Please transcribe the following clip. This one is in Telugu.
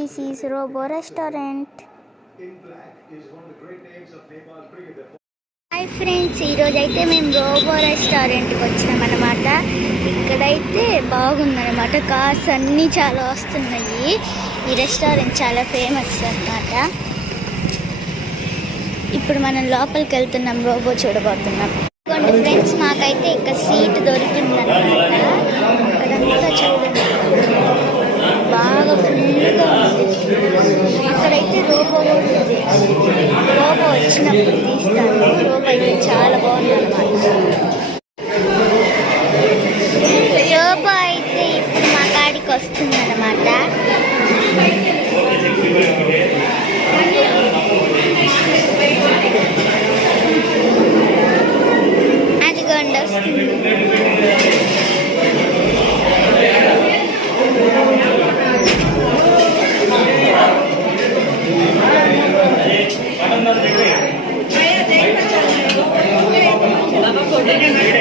This is robo restaurant. Hi friends, ఈరోజైతే మేము రోబో రెస్టారెంట్కి వచ్చామన్నమాట. ఇక్కడైతే బాగుందన్నమాట. కార్స్ అన్నీ చాలా వస్తున్నాయి. ఈ రెస్టారెంట్ చాలా ఫేమస్ అన్నమాట. ఇప్పుడు మనం లోపలికి వెళ్తున్నాం, రోబో చూడబోతున్నాం. ఫ్రెండ్స్, మాకైతే ఇక్కడ సీట్ దొరికిందన్నమాట. అక్కడంతా చాలా బాగా ఫుల్గా ఉంది. అక్కడైతే రోబో ఉంది. రోబో వచ్చినప్పుడు తీస్తాను. రోబో అయితే చాలా బాగుందన్నమాట. రోబో అయితే ఇప్పుడు మా కాడికి వస్తుందన్నమాట. అదిగోండి వస్తుంది. फोटो